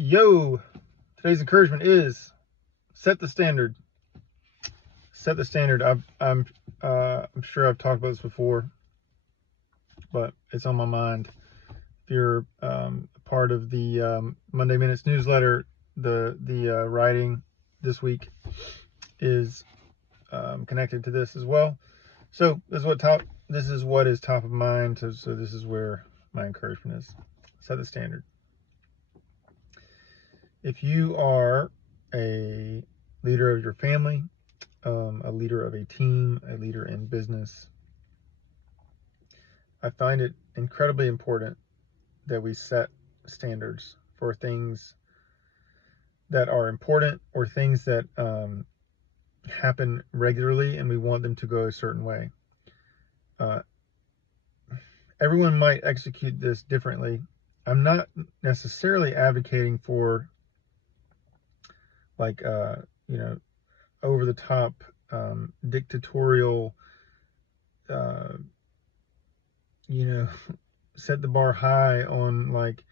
Yo, today's encouragement is set the standard. Set the standard. I'm sure I've talked about this before, but it's on my mind. If you're part of the Monday Minutes newsletter, the writing this week is connected to this as well. So this is what is top of mind. So this is where my encouragement is. Set the standard. If you are a leader of your family, a leader of a team, a leader in business, I find it incredibly important that we set standards for things that are important or things that happen regularly and we want them to go a certain way. Everyone might execute this differently. I'm not necessarily advocating for over the top dictatorial set the bar high on like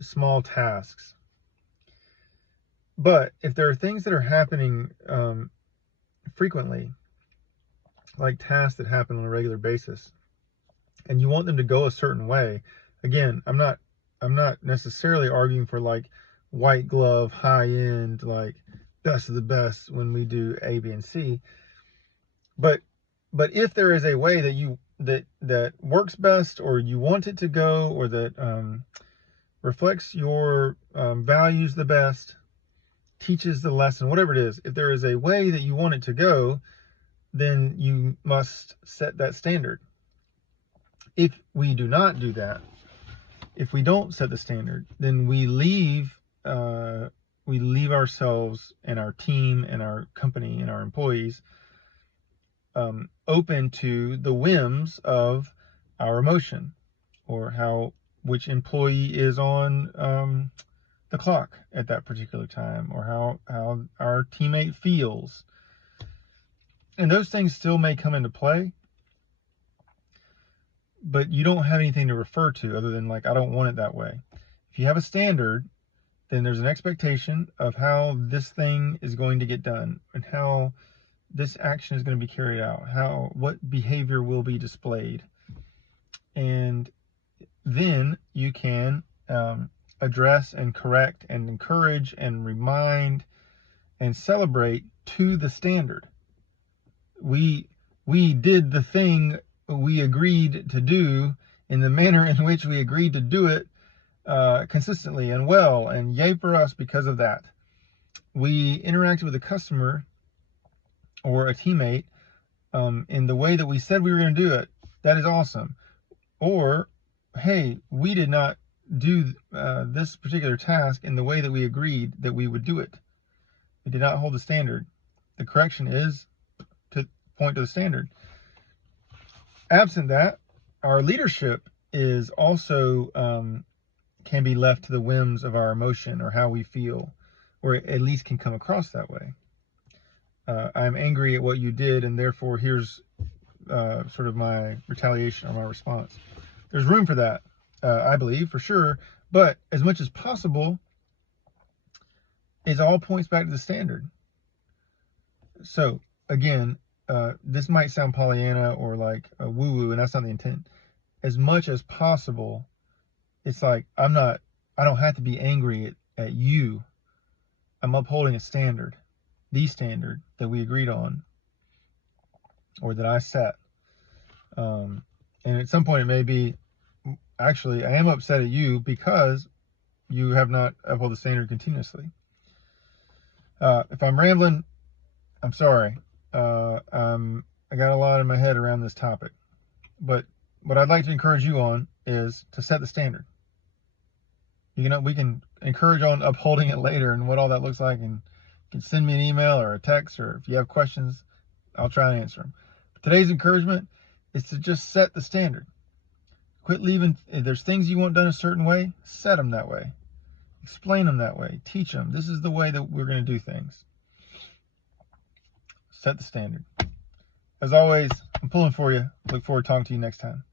small tasks. But if there are things that are happening frequently, like tasks that happen on a regular basis, and you want them to go a certain way, again, I'm not necessarily arguing for like white glove, high end, like best of the best when we do A, B, and C. But if there is a way that that works best, or you want it to go, or that reflects your values the best, teaches the lesson, whatever it is, if there is a way that you want it to go, then you must set that standard. If we do not do that, if we don't set the standard, then we leave ourselves and our team and our company and our employees open to the whims of our emotion, or which employee is on the clock at that particular time, or how our teammate feels. And those things still may come into play, but you don't have anything to refer to other than like, I don't want it that way. If you have a standard, then there's an expectation of how this thing is going to get done, and how this action is going to be carried out, what behavior will be displayed. And then you can address and correct and encourage and remind and celebrate to the standard. We did the thing we agreed to do in the manner in which we agreed to do it, consistently and well, and yay for us because of that. We interacted with a customer or a teammate in the way that we said we were going to do it. That is awesome. Or, hey, we did not do this particular task in the way that we agreed that we would do it. We did not hold the standard. The correction is to point to the standard. Absent that, our leadership is also can be left to the whims of our emotion or how we feel, or at least can come across that way. I'm angry at what you did, and therefore here's sort of my retaliation or my response. There's room for that, I believe, for sure, but as much as possible, it all points back to the standard. So again, this might sound Pollyanna or like a woo-woo, and that's not the intent. As much as possible, it's like, I don't have to be angry at you. I'm upholding a standard, the standard that we agreed on, or that I set. And at some point it may be, actually, I am upset at you because you have not upheld the standard continuously. If I'm rambling, I'm sorry. I got a lot in my head around this topic, but what I'd like to encourage you on is to set the standard. We can encourage on upholding it later and what all that looks like, and you can send me an email or a text, or if you have questions, I'll try and answer them. But today's encouragement is to just set the standard. Quit leaving. If there's things you want done a certain way, set them that way. Explain them that way. Teach them. This is the way that we're going to do things. Set the standard. As always, I'm pulling for you. Look forward to talking to you next time.